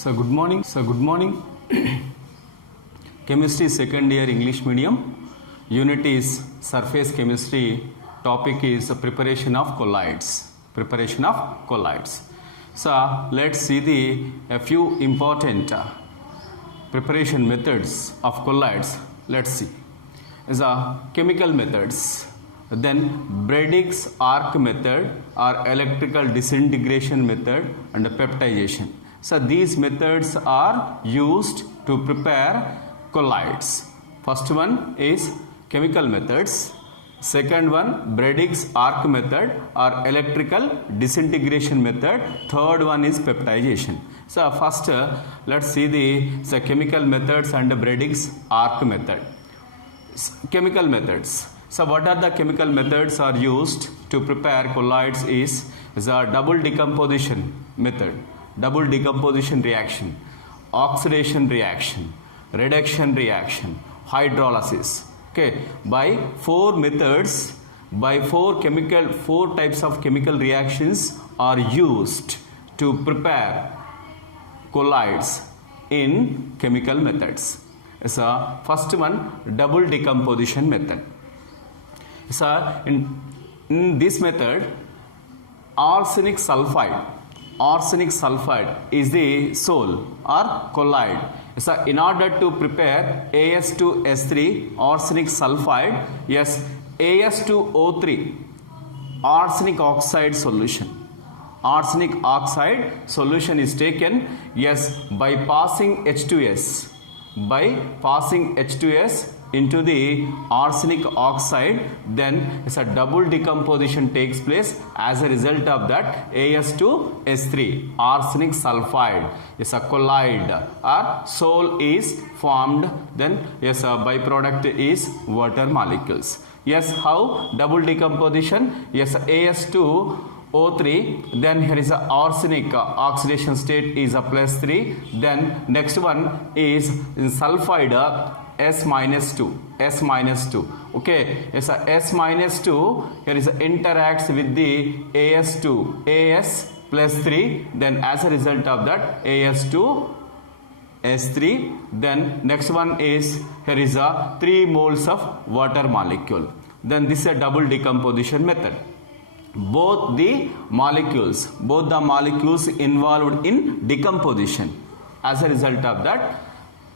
So good morning. Chemistry second year English medium. Unit is surface chemistry. Topic is preparation of colloids. So let's see a few important preparation methods of colloids. Let's see. Is chemical methods. Then Bradig's arc method or electrical disintegration method and peptidation. So these methods are used to prepare colloids. First one is chemical methods. Second one Bradig's arc method or electrical disintegration method. Third one is peptidation. So first let's see the chemical methods and Bradig's arc method. Chemical methods. So what are the chemical methods are used to prepare colloids is the double decomposition method, double decomposition reaction, oxidation reaction, reduction reaction, hydrolysis. Okay, by four methods, by four types of chemical reactions are used to prepare colloids in chemical methods. So first one, double decomposition method. So in this method, arsenic sulfide is the sole or colloid. So in order to prepare As2S3 arsenic sulfide, yes, As2O3 arsenic oxide solution. Arsenic oxide solution is taken, yes, by passing H2S into the arsenic oxide, then it's a double decomposition takes place. As a result of that, As2S3 arsenic sulfide is a colloid or sole is formed. Then yes, a byproduct is water molecules. Yes, how double decomposition? Yes, As2O3, then here is a arsenic oxidation state is a +3. Then next one is in sulfide S-2. Okay, yes, S-2 here is interacts with the As2, As +3. Then as a result of that, As2S3. Then next one is here is a 3 moles of water molecule. Then this is a double decomposition method. Both the molecules involved in decomposition. As a result of that,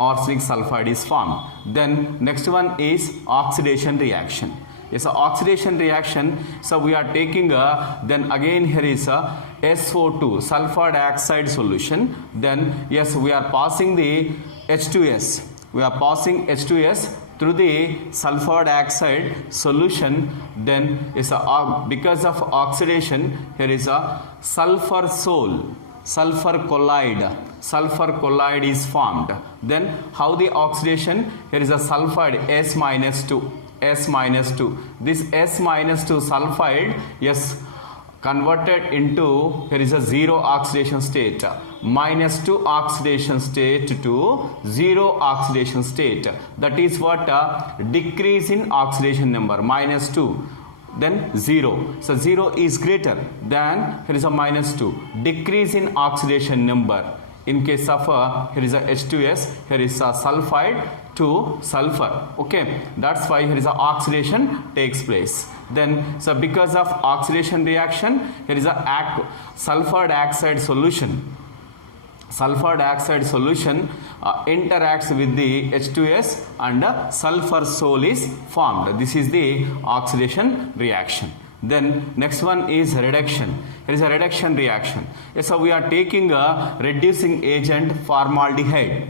arsenic sulfide is formed. Then next one is oxidation reaction. Yes, oxidation reaction. So we are taking then again here is a SO2 sulfur dioxide solution. Then yes, we are passing the H2S. We are passing H2S through the sulfur dioxide solution. Then is because of oxidation, here is a sulfur sole, sulfur colloid is formed. Then how the oxidation? Here is a sulfide S-2. This S-2 sulfide, yes, converted into here is a 0 oxidation state, -2 oxidation state to 0 oxidation state. That is what decrease in oxidation number, -2. Then 0. So 0 is greater than here is a -2. Decrease in oxidation number. In case of here is a H2S, here is a sulfide to sulfur. Okay, that's why here is a oxidation takes place. Then so because of oxidation reaction, here is a sulfur dioxide solution. Sulfur dioxide solution interacts with the H2S and sulfur sole is formed. This is the oxidation reaction. Then next one is reduction. There is a reduction reaction. Yes, so we are taking a reducing agent formaldehyde.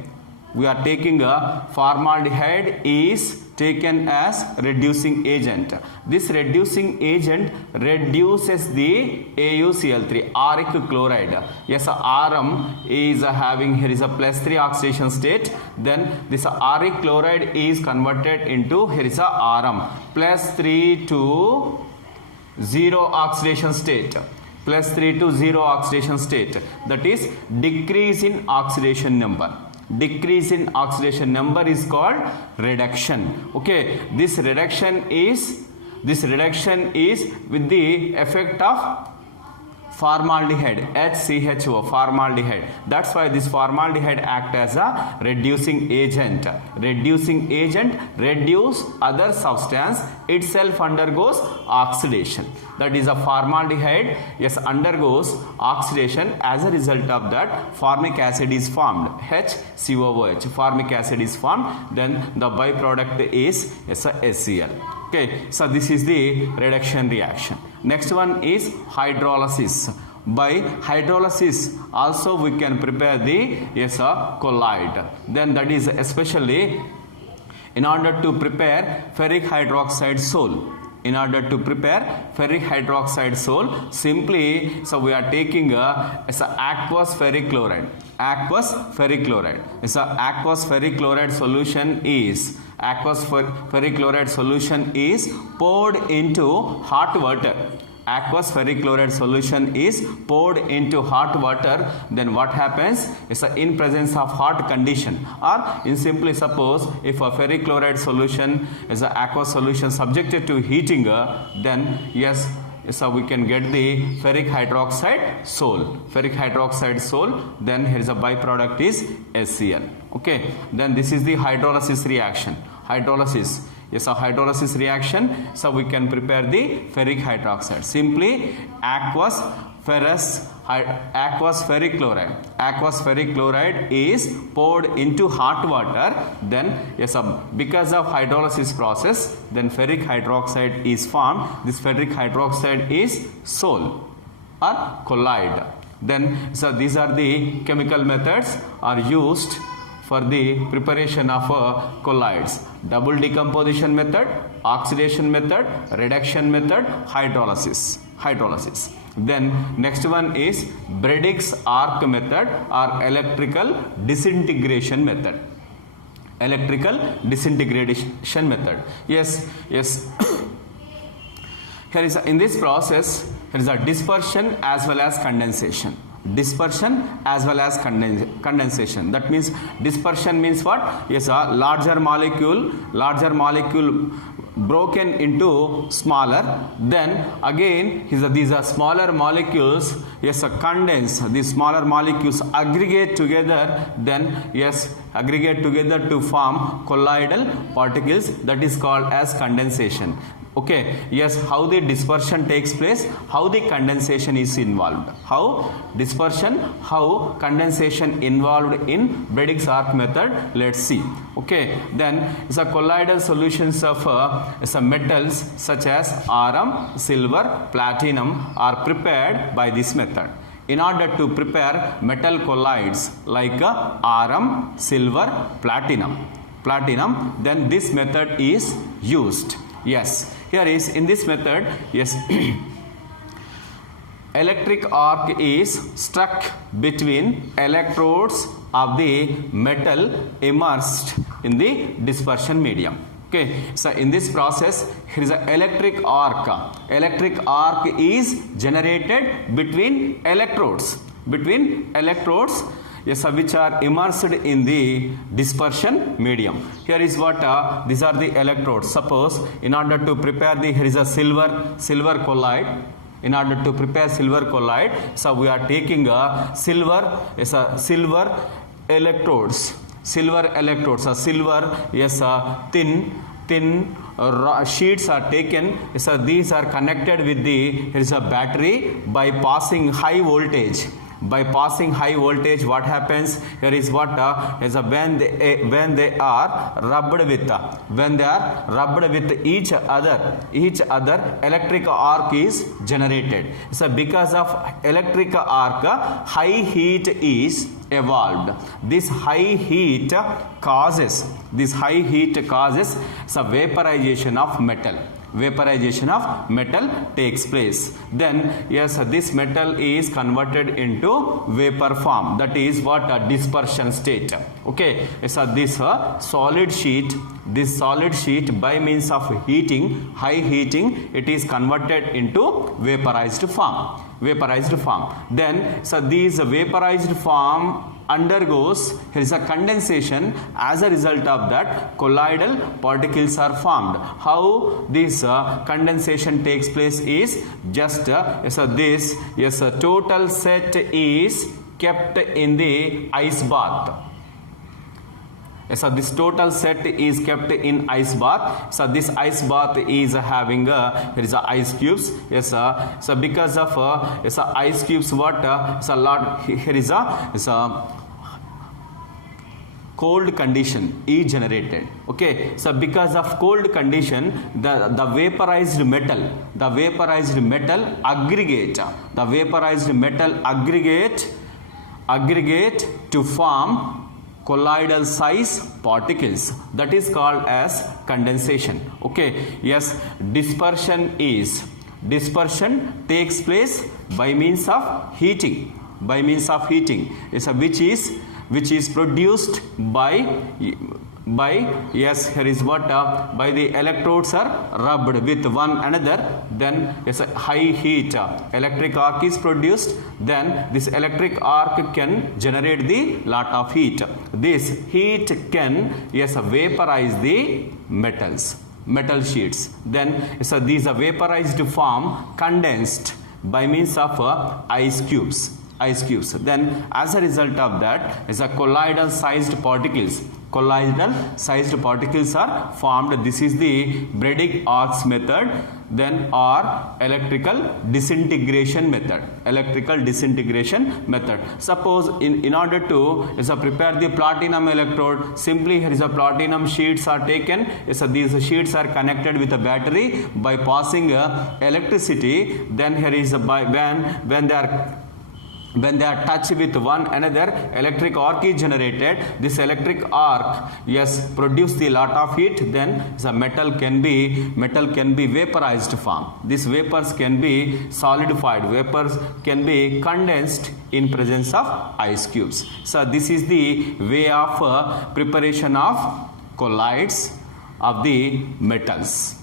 We are taking a formaldehyde is taken as reducing agent. This reducing agent reduces the AuCl3, auric chloride. Yes, Rm is having here is a +3 oxidation state. Then this auric chloride is converted into here is a Rm, +3 to 0 oxidation state. +3 to 0 oxidation state. That is decrease in oxidation number. Decrease in oxidation number is called reduction. Okay, this reduction is with the effect of formaldehyde, HCHO, formaldehyde. That's why this formaldehyde act as a reducing agent. Reducing agent reduce other substance, itself undergoes oxidation. That is a formaldehyde, yes, undergoes oxidation. As a result of that, formic acid is formed, HCOOH, formic acid is formed. Then the byproduct is yes, HCl. Okay, so this is the reduction reaction. Next one is hydrolysis. By hydrolysis also we can prepare the yes, colloid. Then that is especially in order to prepare ferric hydroxide sol. In order to prepare ferric hydroxide sol, simply so we are taking as a aqueous ferric chloride. Aqueous ferric chloride. So aqueous ferric chloride solution is ferric chloride solution is poured into hot water. Aqueous ferric chloride solution is poured into hot water. Then what happens is in presence of hot condition, or in simply suppose if a ferric chloride solution is an aqueous solution subjected to heating, then yes, so we can get the ferric hydroxide sol. Ferric hydroxide sol, then here is a byproduct is HCl. Okay, then this is the hydrolysis reaction. Hydrolysis, yes, a hydrolysis reaction, so we can prepare the ferric hydroxide. Simply aqueous ferric chloride. Aqueous ferric chloride is poured into hot water. Then yes, because of hydrolysis process, then ferric hydroxide is formed. This ferric hydroxide is sol or colloid. Then so these are the chemical methods are used for the preparation of colloids. Double decomposition method, oxidation method, reduction method, hydrolysis. Then next one is Bradig's arc method or electrical disintegration method. Electrical disintegration method. Yes. Here is in this process, there is a dispersion as well as condensation. Dispersion as well as condensation. That means dispersion means what? Yes, a larger molecule broken into smaller. Then again these are smaller molecules, yes, condense. These smaller molecules aggregate together, then yes, aggregate together to form colloidal particles. That is called as condensation. Okay, yes, how the dispersion takes place, how the condensation is involved. How dispersion, how condensation involved in Bradig's arc method, let's see. Okay, then the colloidal solutions of some metals such as arum, silver, platinum are prepared by this method. In order to prepare metal colloids like arum, silver, platinum, then this method is used. Yes, here is in this method, yes, electric arc is struck between electrodes of the metal immersed in the dispersion medium. Okay, so in this process, here is an electric arc. Electric arc is generated between electrodes. Yes, which are immersed in the dispersion medium. Here is what these are the electrodes. Suppose in order to prepare here is a silver colloid. In order to prepare silver colloid, so we are taking a silver electrodes. Silver yes, thin sheets are taken. So these are connected with here is a battery by passing high voltage. By passing high voltage, what happens here is what is when they are rubbed with each other, electric arc is generated. So because of electric arc, high heat is evolved. This high heat causes so vaporization of metal. Takes place. Then yes, this metal is converted into vapor form. That is what a dispersion state. Okay, so this solid sheet by means of high heating, it is converted into vaporized form. Then so these vaporized form undergoes, here is a condensation. As a result of that, colloidal particles are formed. How this condensation takes place is just this total set is kept in the ice bath. So this total set is kept in ice bath. So this ice bath is having here is a ice cubes. Yes, so because of ice cubes, what a lot here is a cold condition is generated. Okay, so because of cold condition, the vaporized metal aggregate to form colloidal size particles. That is called as condensation. Okay, yes, dispersion takes place by means of heating. Yes, which is produced by yes, here is what by the electrodes are rubbed with one another, then yes, high heat electric arc is produced, then this electric arc can generate the lot of heat. This heat can vaporize the metal sheets, then so these are vaporized form condensed by means of ice cubes. Then as a result of that is a colloidal sized particles are formed. This is the Bredig-Arcs method, then or electrical disintegration method. Suppose in order to prepare the platinum electrode, simply here is a platinum sheets are taken. These sheets are connected with a battery by passing electricity. Then here is when they are touched with one another, electric arc is generated. This electric arc produce the lot of heat, then the metal can be vaporized form. These vapors can be solidified, vapors can be condensed in presence of ice cubes. So this is the way of preparation of colloids of the metals.